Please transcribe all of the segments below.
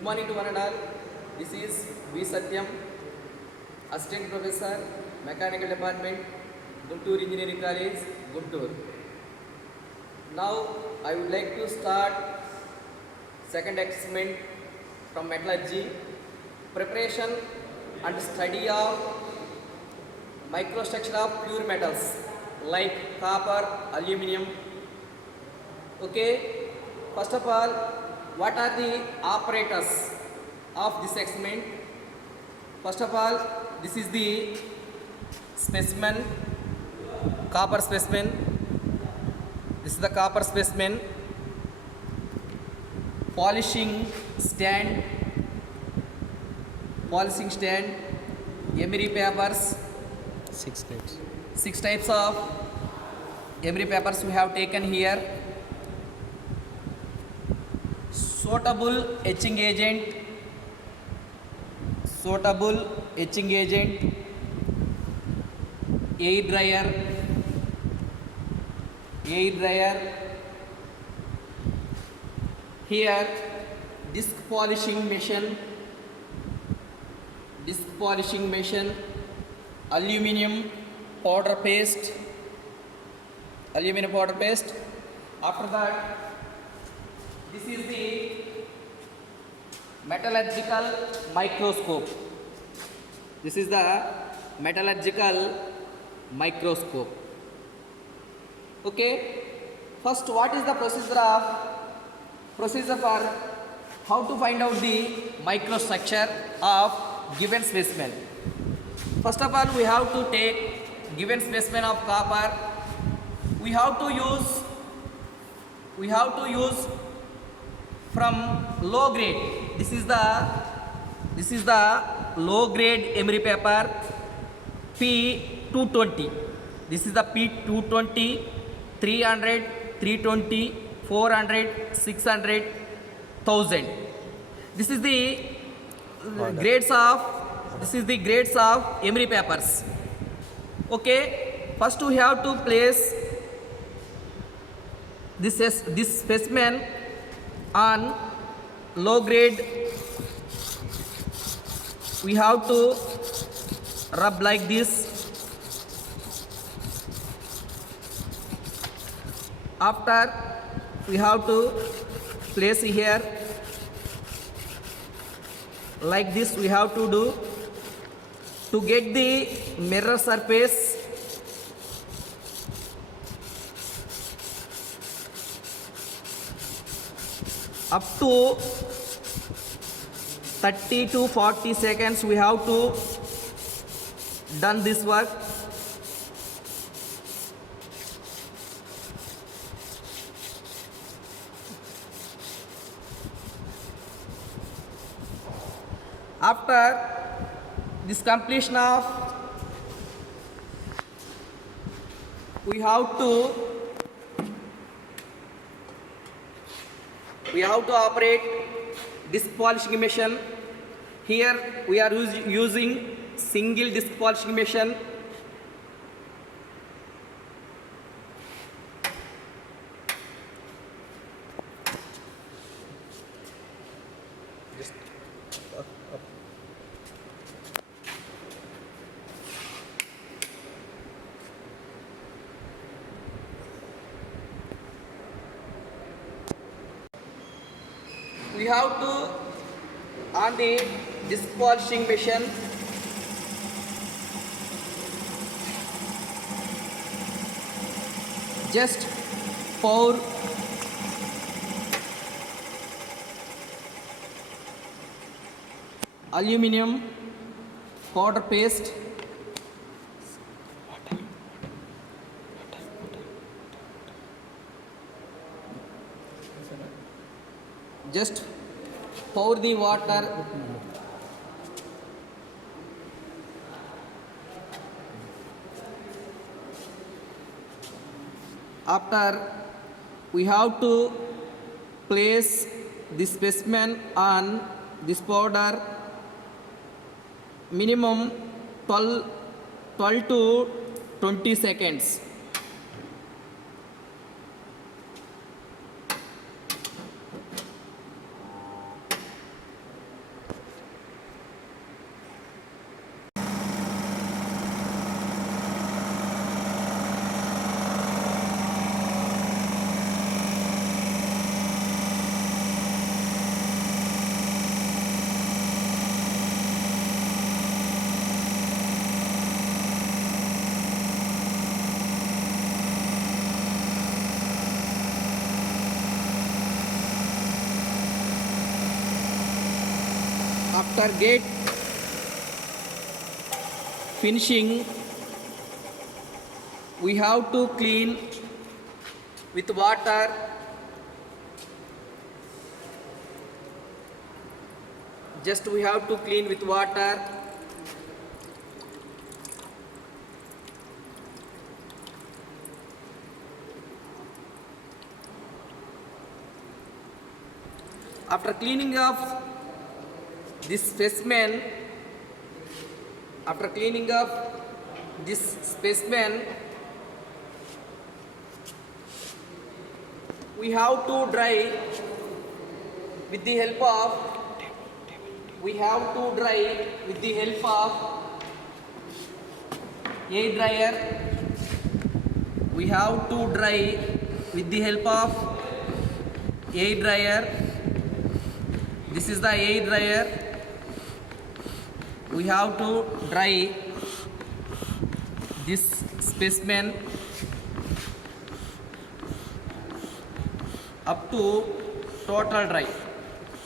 Good morning to one and all. This is V. Satyam, Assistant Professor, Mechanical Department, Guntur Engineering College, Guntur. Now I would like to start second experiment from metallurgy, preparation and study of microstructure of pure metals like copper, aluminum. Okay, first of all, what are the apparatus of this experiment? First of all, this is the specimen, copper specimen. This is the copper specimen. Polishing stand, emery papers. Six types of emery papers we have taken here. Suitable etching agent, air dryer, here disc polishing machine, aluminum powder paste. After that, this is the metallurgical microscope. Okay, first what is the procedure for how to find out the microstructure of given specimen? First of all, we have to take given specimen of copper. We have to use from low grade. This is the low grade emery paper, P220. This is the P220, 300, 320, 400, 600, 1000. This is the grades of emery papers. Okay, first we have to place this specimen on low grade. We have to rub like this. After, we have to place here like this. We have to do to get the mirror surface. Up to 30 to 40 seconds we have to done this work. After this completion of, we have to operate disc polishing machine. Here we are using single disc polishing machine. We have to on the disc polishing machine. Just pour aluminum powder paste. Just pour the water. After, we have to place the specimen on this powder minimum 12 to 20 seconds. After get finishing, we have to clean with water. Just we have to clean with water. After cleaning of this specimen, we have to dry with the help of air dryer. We have to dry with the help of air dryer. This is the air dryer. We have to dry this specimen up to total dry.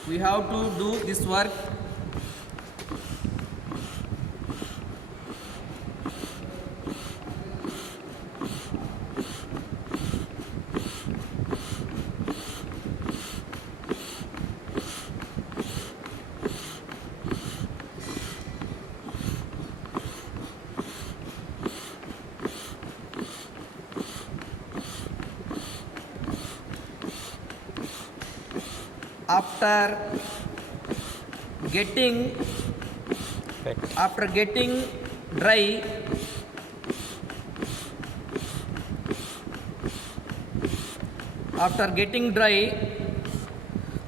We have to do this work. After getting dry,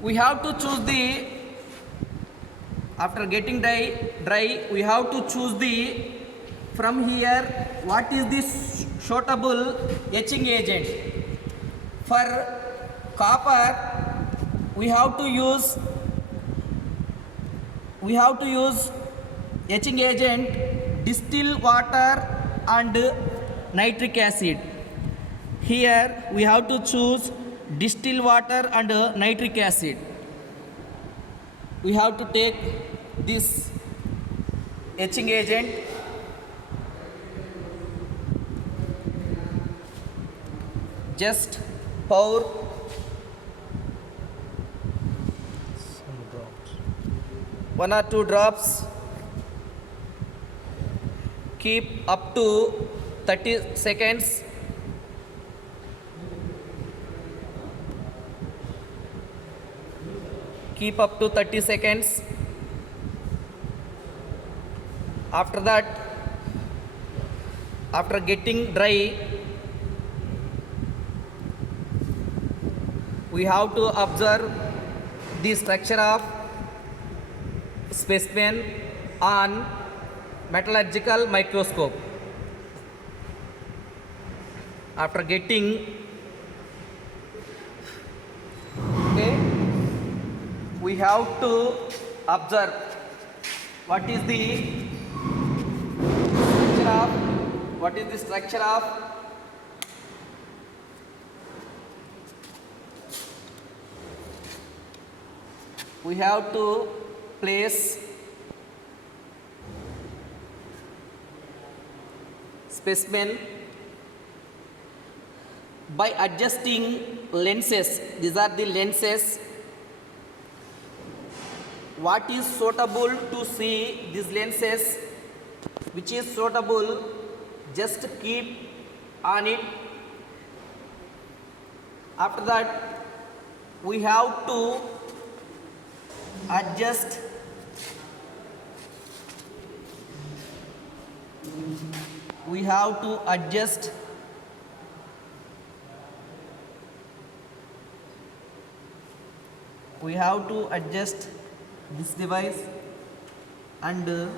we have to choose the from here what is this suitable etching agent. For copper, we have to use etching agent, distilled water and nitric acid. Here we have to choose distilled water and nitric acid. We have to take this etching agent. Just pour 1 or 2 drops. Keep up to 30 seconds. After that, after getting dry, we have to observe the structure of specimen on metallurgical microscope. After getting we have to observe what is the structure of we have to place specimen by adjusting lenses. These are the lenses. What is suitable to see these lenses, which is suitable, just keep on it. After that, we have to adjust this device and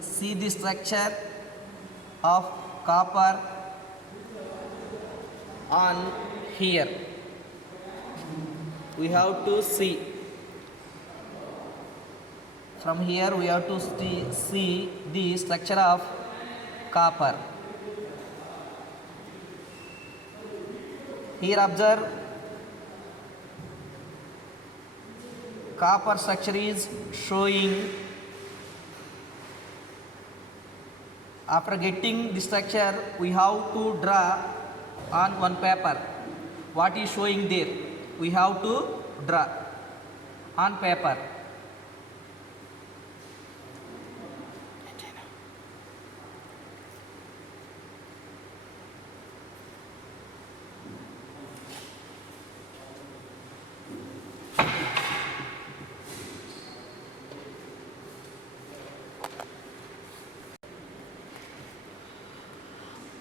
see the structure of copper on here. We have to see from here. We have to see the structure of copper. Here observe, copper structure is showing. After getting the structure, we have to draw on one paper. What is showing there? We have to draw on paper.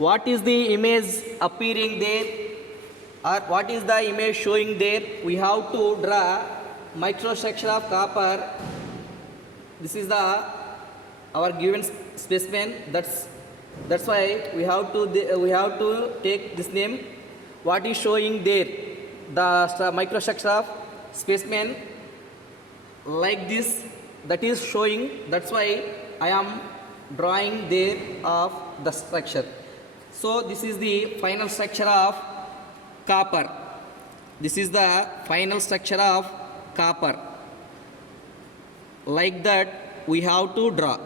What is the image appearing there, or what is the image showing there? We have to draw microstructure of copper. This is the our given specimen. That's why we have to take this name. What is showing there? The microstructure of specimen like this, that is showing. That's why I am drawing there of the structure. So this is the final structure of copper. This is the final structure of copper. Like that we have to draw.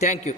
Thank you.